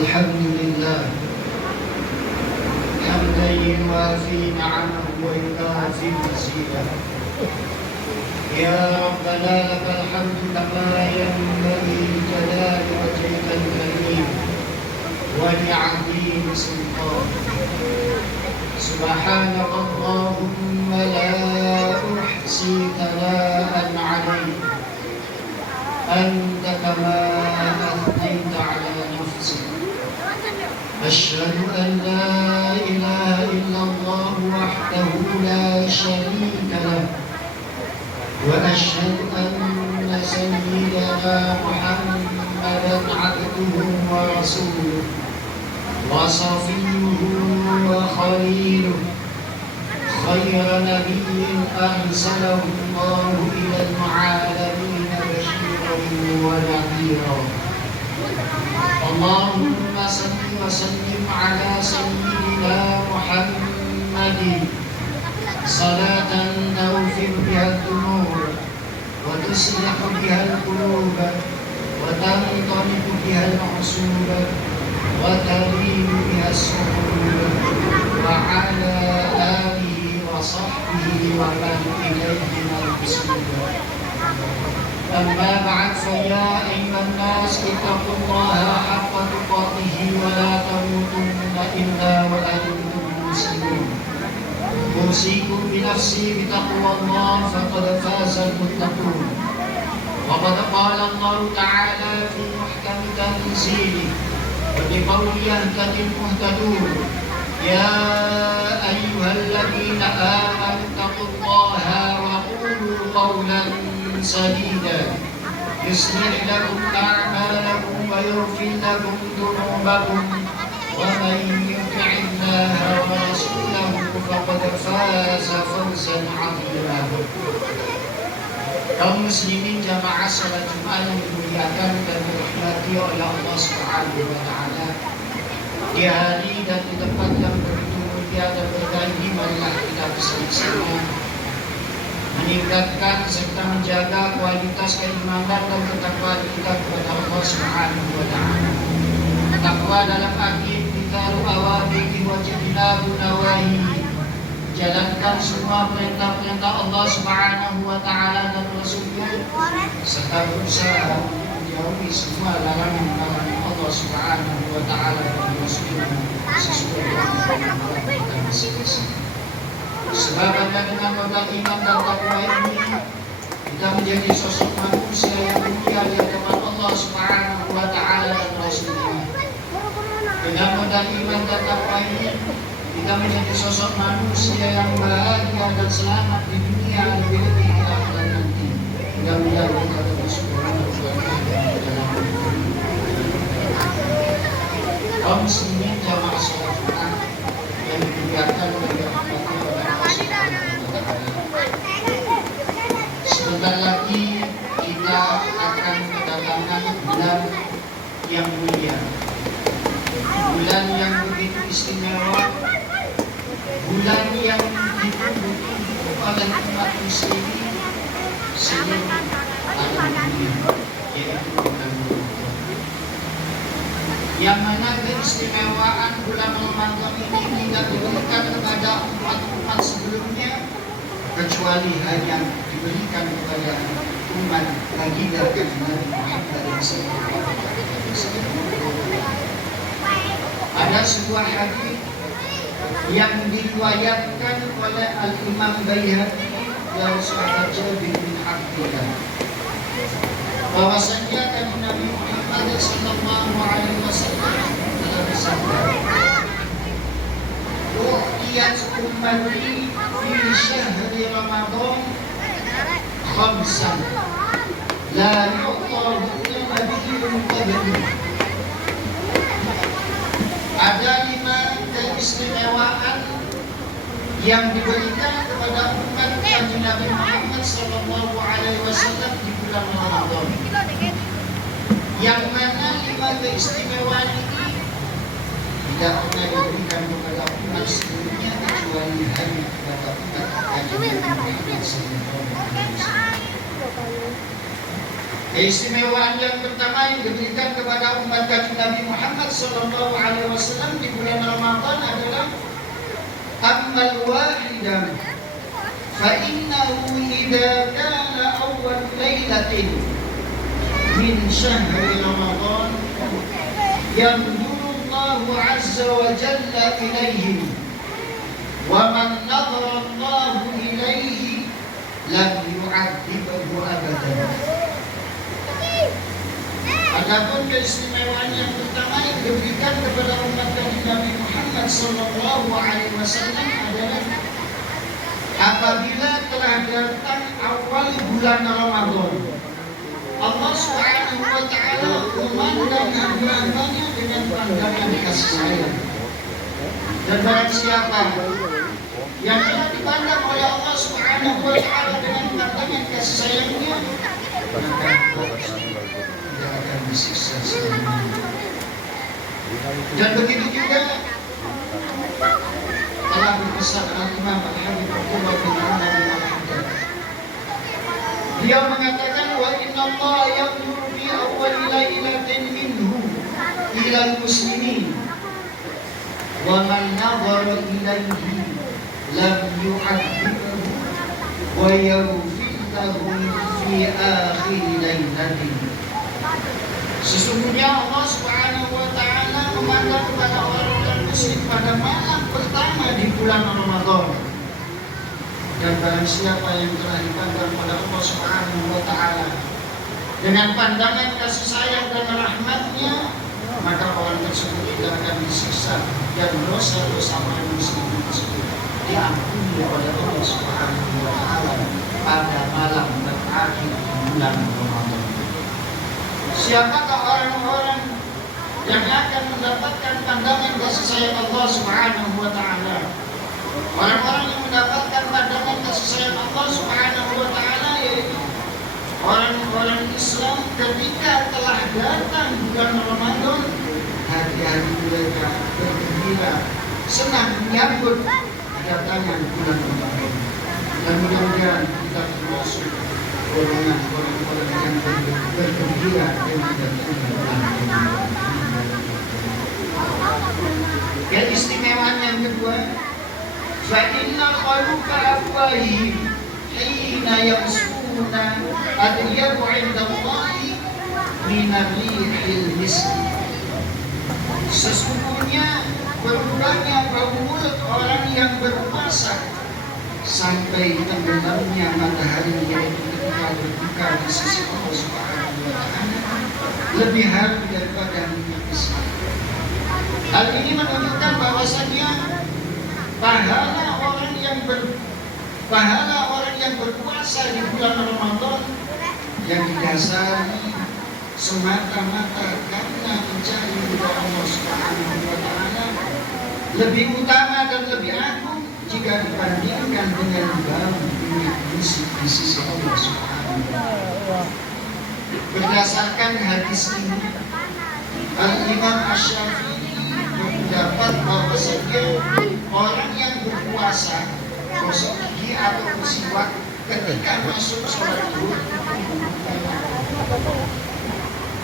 الحمد لله حمدا يوافي نعمه ويكافي مزيده. يا ربنا لك الحمد كما ينبغي لجلال وجهك الكريم ولعظيم سلطانك. سبحانك اللهم لا أحصي ثناء عليك أنت كما أثنيت على نفسك. أشهد أن لا إله إلا الله وحده لا شريك له، وأشهد أن سيدنا محمدا عبده ورسوله وصفيه وخليله، خير نبي أرسله الله إلى العالمين بشيرا ونذيرا. اللهم صل وسلم على سيدنا محمد صلاة تغفر بها الذنوب وتصلح بها القلوب وتنطلق بها العصوب وتلين بها الصدور، وعلى آله وصحبه ومن إليه المسلمون. أما بعد، فيا أيها الناس اتقوا الله حق تقاته ولا تموتن إلا وأنتم مسلمون. أوصيكم بنفسي بتقوى الله فقد فاز المتقون. وقد قال الله تعالى في محكم تنزيله وبقول يهتد المهتدون: يا أيها الذين آمنوا اتقوا الله وقولوا قولا سديدا يصلح لكم أعمالكم ويغفر لكم ذنوبكم، ومن يطع الله ورسوله فقد فاز فوزا عظيما. Kaum muslimin jamaah salat Jumat yang dimuliakan dan dirahmati oleh Allah Subhanahu wa taala. Di hari dan di tempat yang begitu mulia dan berkah ini, marilah kita bersama-sama meningkatkan serta menjaga kualitas keimanan dan ketakwaan kita kepada Allah Subhanahu wa taala. Takwa dalam arti imtithalu awamirihi wa ijtinabu nawahihi, jalankan semua perintah-perintah Allah Subhanahu wa taala dan Rasulnya, serta berusaha menjauhi semua larangan-larangan Allah Subhanahu wa taala dan Rasulnya sesuai dengan kita masing-masing. Sebab dengan modal iman dan takwa ini, kita menjadi sosok manusia yang mulia di hadapan Allah Subhanahu wa taala dan Rasulnya. Dengan modal iman dan takwa ini, kita menjadi sosok manusia yang bahagia dan selamat di dunia lebih-lebih di akhirat nanti. Mudah-mudahan kita terus kaum muslimin jamaah salat Jumat yang dimuliakan oleh Allah. Sebentar lagi kita akan kedatangan bulan yang mulia, bulan yang begitu istimewa, bulan yang ditunggu-tunggu oleh umat muslimin seluruh alam dunia, yaitu bulan Ramadan. Yang mana keistimewaan bulan Ramadan ini tidak diberikan kepada umat-umat sebelumnya, kecuali hanya diberikan kepada umat baginda Nabi Muhammad SAW. Ada sebuah hadis yang diriwayatkan oleh Al-Imam Baihaqi dari sahabat Jabir bin Abdullah, bahwasanya Nabi Muhammad SAW telah bersabda: "U'tiyat ummati fi syahri Ramadan khamsan la yu'ta nabiyyun qabli." Ada 5 keistimewaan yang diberikan kepada umat Nabi Muhammad SAW di bulan Ramadan, yang mana 5 keistimewaan ini tidak pernah diberikan kepada umat sebelumnya kecuali hanya kepada umat Nabi Muhammad SAW. Keistimewaan yang pertama yang diberikan kepada umat kaki Nabi Muhammad Sallallahu Alaihi Wasallam di bulan Ramadan adalah amal wahidan fa innahu idza kana awwal lailatin min syahri Ramadan yanzuru Allahu azza wa jalla ilaihim wa man nadhara Allahu ilaihi lam yu'adzibhu abadan. Adapun keistimewaan yang pertama yang diberikan kepada umat Nabi Muhammad Sallallahu Alaihi Wasallam adalah apabila telah datang awal bulan Ramadan, Allah Subhanahu Wa Taala memandang hamba-hambanya dengan pandangan kasih sayang. Dan barang siapa yang telah dipandang oleh Allah Subhanahu Wa Taala dengan pandangan kasih sayangnya, maka akan disiksa selamanya. Dan begitu juga telah berpesan Al-Imam Al-Habib Abdullah bin Umar bin Al-Haddad. Dia mengatakan wa inna Allah yanzuru fi awwal lailatin minhu ila al-muslimin wa man nadhara ilayhi lam yu'adzibhu wa yaghfir lahu fi akhir lailatin. Sesungguhnya Allah Subhanahu Wa Taala memandang kepada orang-orang muslim pada malam pertama di bulan Ramadan. Dan barang siapa yang telah dipandang oleh Allah Subhanahu Wa Taala dengan pandangan kasih sayang dan rahmatnya, maka orang tersebut tidak akan disiksa dan dosa-dosa orang muslim tersebut diampuni oleh Allah Subhanahu Wa Taala pada malam terakhir di bulan Ramadan. Siapakah orang-orang yang akan mendapatkan pandangan kasih sayang Allah Subhanahu Wa Taala? Orang-orang yang mendapatkan pandangan kasih sayang Allah Subhanahu Wa Taala yaitu orang-orang Islam ketika telah datang bulan Ramadan, hati-hati mereka bergembira, senang menyambut kedatangan bulan Ramadan. Dan mudah-mudahan kita termasuk golongan orang-orang yang bergembira dengan datangnya bulan Ramadan. Keistimewaan yang kedua, fa inna khaluqa afwahihim hina yamsuna adyabu 'inda Allahi min ar-rihil misk. Sesungguhnya berubahnya bau mulut orang yang berpuasa sampai tenggelamnya matahari yaitu ketika berbuka di sisi Allah Subhanahu Wa Taala lebih harum daripada minyak miskin. Hal ini menunjukkan bahwasannya pahala orang yang berpuasa di bulan Ramadan yang didasari semata-mata karena mencari ridha Allah Subhanahu Wa Taala lebih utama dan lebih agung jika dibandingkan dengan bau minyak misik di sisi Allah Subhanahu Wa Taala. Berdasarkan hadis ini, Al-Imam Asy-Syafi'i berpendapat bahwasanya orang yang berpuasa gosok gigi atau bersiwak ketika masuk sholat zuhur.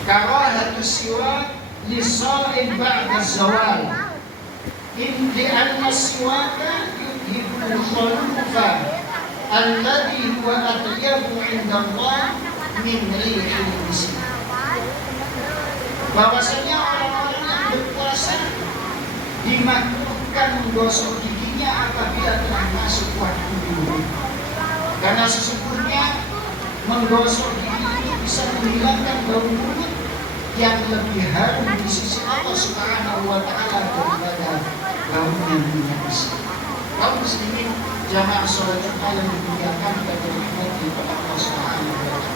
Karahatus siwak li sha'im ba'da zawal. Inti anna siwaka yuhibul khulufa alladhi huwa atyabu 'inda Allah min rihil misk. Bahwasanya orang-orang yang berpuasa dimakruhkan menggosok giginya apabila telah masuk waktu zuhur. Karena sesungguhnya menggosok gigi ini bisa menghilangkan bau mulut yang lebih harum di sisi Allah Subhanahu Wa Taala daripada baunya minyak miskin. Kaum muslimin jamaah sholat Jumat yang dimuliakan dan dirahmati oleh Allah Subhanahu Wa Taala.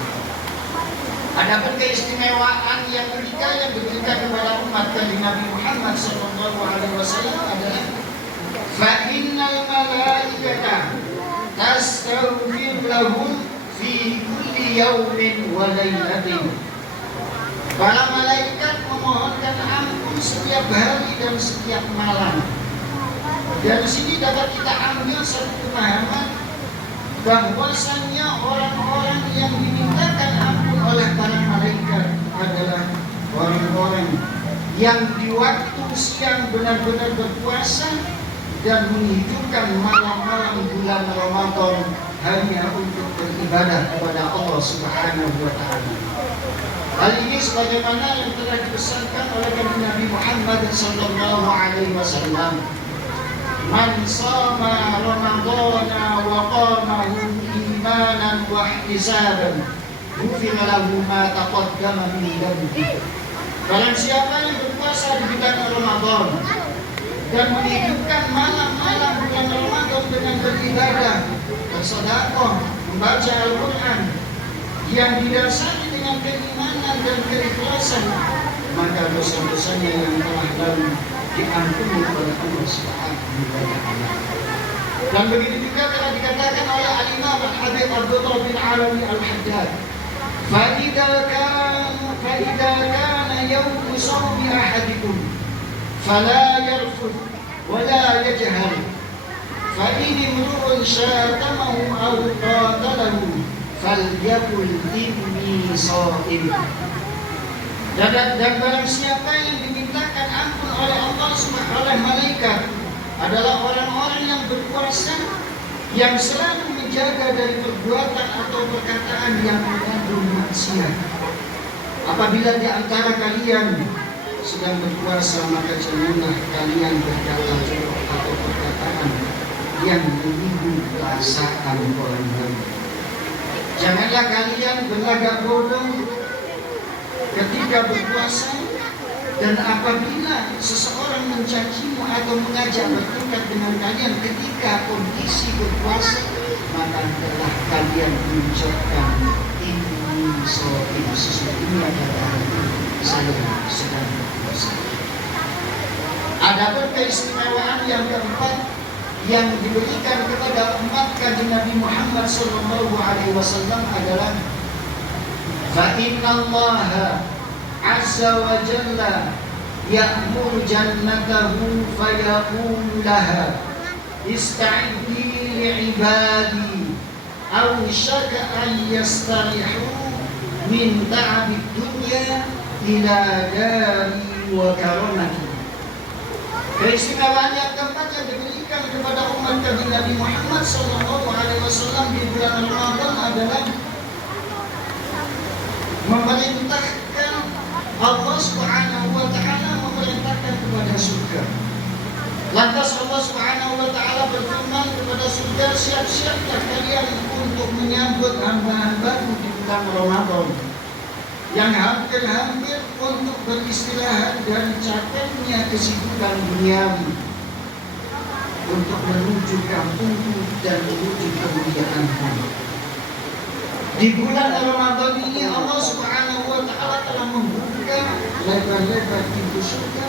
Adapun keistimewaan yang ketiga yang diberikan kepada umat dari Nabi Muhammad Sallallahu Alaihi Wasallam adalah fa innal malaikata tastaghfir lahum fi kulli yawmin wa lailatin. Para malaikat memohonkan ampun setiap hari dan setiap malam. Dari sini dapat kita ambil satu pemahaman bahwasannya orang-orang yang dimintakan ampun oleh para adalah orang-orang yang di waktu siang benar-benar berpuasa dan menghidupkan malam-malam bulan Ramadan hanya untuk beribadah kepada Allah Subhanahu wa Ta'ala. Hal ini sebagaimana yang telah dipesankan oleh Nabi Muhammad sallallahu alaihi wasallam, "Man shama Ramadhana wa qamahu imanan wa ihtisaban, ghufira lahu ma taqaddama min dhanbihi." Barang siapa yang berpuasa di bulan Ramadan dan menghidupkan malam-malam bulan Ramadan dengan beribadah, bersedekah, membaca Al-Quran yang didasari dengan keimanan dan keikhlasan, maka dosa-dosanya yang telah lalu diampuni oleh Allah Subhanahu wa Ta'ala. Dan begitu juga telah dikatakan oleh Al-Imam Al-Habib Abdullah bin Arabi Al-Haddad, "Fa'idha kana yawmu sawmi ahadikum fala yarfud wa la yajhal, fa in imru'un syatamahu aw qatalahu falyaqul inni sha'im." Dan barang siapa yang dimintakan ampun oleh Allah Subhanahu oleh malaikat adalah orang-orang yang berpuasa, yang selalu menjaga dari perbuatan atau perkataan yang mengandung maksiat. Apabila di antara kalian sedang berpuasa, maka janganlah kalian berkata atau perkataan yang menyinggung perasaan orang lain. Janganlah kalian berlagak bodoh ketika berpuasa, dan apabila seseorang mencacimu atau mengajak bertengkar dengan kalian ketika kondisi berpuasa, maka adalah kalian mengucapkan ini sesungguhnya adalah saya sedang berpuasa. Adapun keistimewaan yang keempat yang diberikan kepada umat Kanjeng Nabi Muhammad sallallahu alaihi wasallam adalah fa innallaha azza wa jalla ya'muru jannatahu fayaqulu laha ista'iddi li'ibadi aw syaka an yastarihu min ta'abid dunya ila dari wa karamati. Keistimewaan yang keempat yang diberikan kepada umat Kanjeng Nabi Muhammad sallallahu alaihi wasallam di bulan Ramadan adalah memerintahkan Allah Subhanahu wa Ta'ala memerintahkan kepada surga. Lantas Allah Subhanahu wa Ta'ala berfirman kepada surga, siap-siaplah kalian untuk menyambut hamba-hambaku di bulan Ramadan yang hampir-hampir untuk beristirahat dari capeknya kesibukan duniawi untuk menuju kampungku dan menuju kemuliaanku. Di bulan Ramadan ini Allah Subhanahu wa Ta'ala telah membuka lebar-lebar pintu surga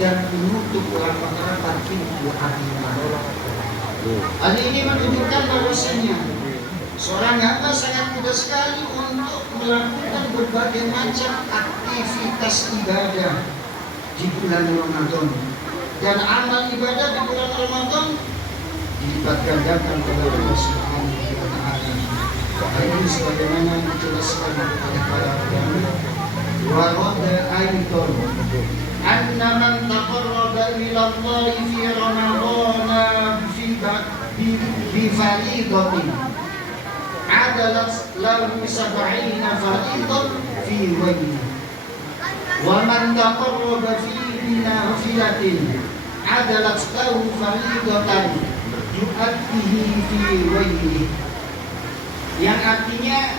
dan menutup rapat-rapat pintu api neraka. Hal ini menunjukkan bahwasanya seorang hamba sangat mudah sekali untuk melakukan berbagai macam aktivitas ibadah di bulan Ramadan, dan amal ibadah di bulan Ramadan dilipat gandakan oleh Allah Subhanahu wa Ta'ala. Ini sebagaimana dijelaskan oleh para ulama, wa rada aidan anna man taqarraba ila Allah fi Ramadan bi fariidatin adalat lahu 70 fariidah fi wajhi, wa man taqarraba fi nafilatin adalat lahu fariidatan yu'addihi fi wajhi. Yang artinya,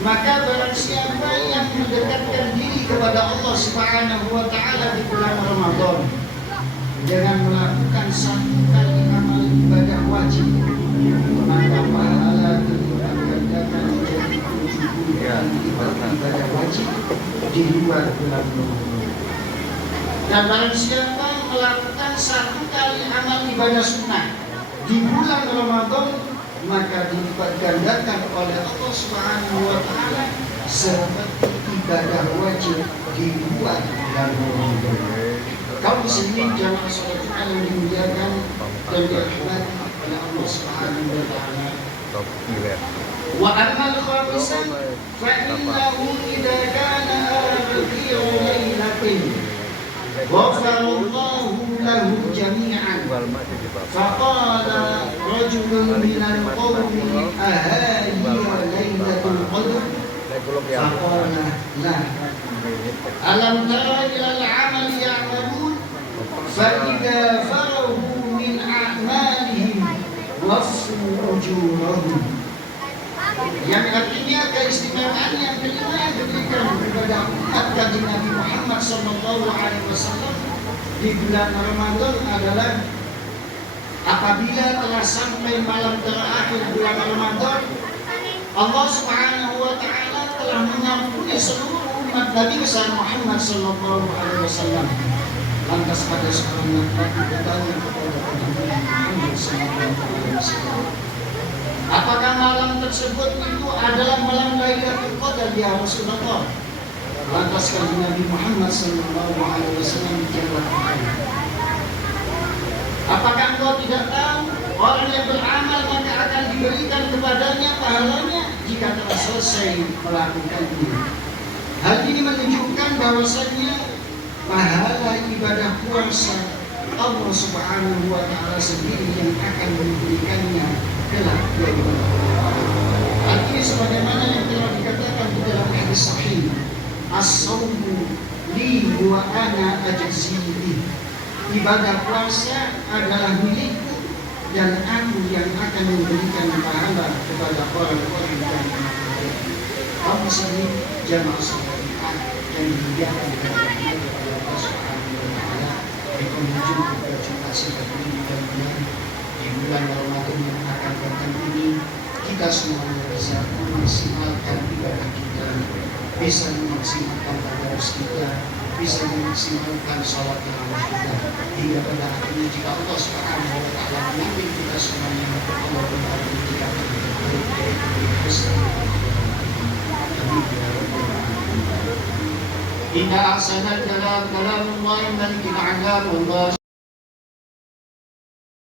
maka barang siapa yang mendekatkan diri kepada Allah Subhanahu wa Ta'ala di bulan Ramadan dengan melakukan satu kali amal ibadah wajib, maka pahala dilipat gandakan menjadi 70 kali ibadah wajib di luar bulan Ramadan. Dan barang siapa melakukan satu kali amal ibadah sunnah di bulan Ramadan, maka dilipat gandakan oleh Allah Subhanahu wa Ta'ala seperti ibadah wajib di luar bulan Ramadan. Kaum muslimin jamaah salat Jumat yang dimuliakan dan dirahmati oleh Allah Subhanahu wa Ta'ala. وأما الخامسة فإنه إذا كان ربيع ليلة غفر الله له جميعا. فقال رجل من القوم أهذه ليلة القدر؟ فقال لا. ألم تر إلى العمل يعملون فإذا فرغوا من أعمالهم وفوا أجورهم. Yang artinya keistimewaan yang kelima yang diberikan kepada umat Kanjeng Nabi Muhammad SAW di bulan Ramadan adalah apabila telah sampai malam terakhir bulan Ramadan, Allah Subhanahu wa Ta'ala telah mengampuni seluruh umat Nabi besar Muhammad SAW. Lantas pada seorang laki bertanya kepada Muhammad SAW, apakah malam tersebut itu adalah malam Lailatul Qadar ya Rasulullah? Lantas Kanjeng Nabi Muhammad SAW menjawab, apakah engkau tidak tahu orang yang beramal maka akan diberikan kepadanya pahalanya jika telah selesai melakukannya. Hal ini menunjukkan bahwasanya pahala ibadah puasa Allah Subhanahu wa Ta'ala sendiri yang akan memberikannya kelak di artinya sebagaimana yang telah dikatakan di dalam hadis sahih, as-sawmu li wa ana ajzihi. Ibadah puasa adalah milikku dan aku yang akan memberikan pahala kepada orang-orang yang kaum muslimin jamaah salawat dan dimuliakan kepada Allah Subhanahu wa Ta'ala di penghujung berjuta seperti dan di bulan Ramadan yang akan datang ini kita semuanya bisa memaksimalkan ibadah kita, bisa memaksimalkan tadarus kita, bisa memaksimalkan sholat tarawih kita, hingga pada akhirnya jika Allah Subhanahu wa Ta'ala mengambil kita semuanya, Allah berkata kita Inna ahsanal kalam kalamullah, inna al-kalam Allah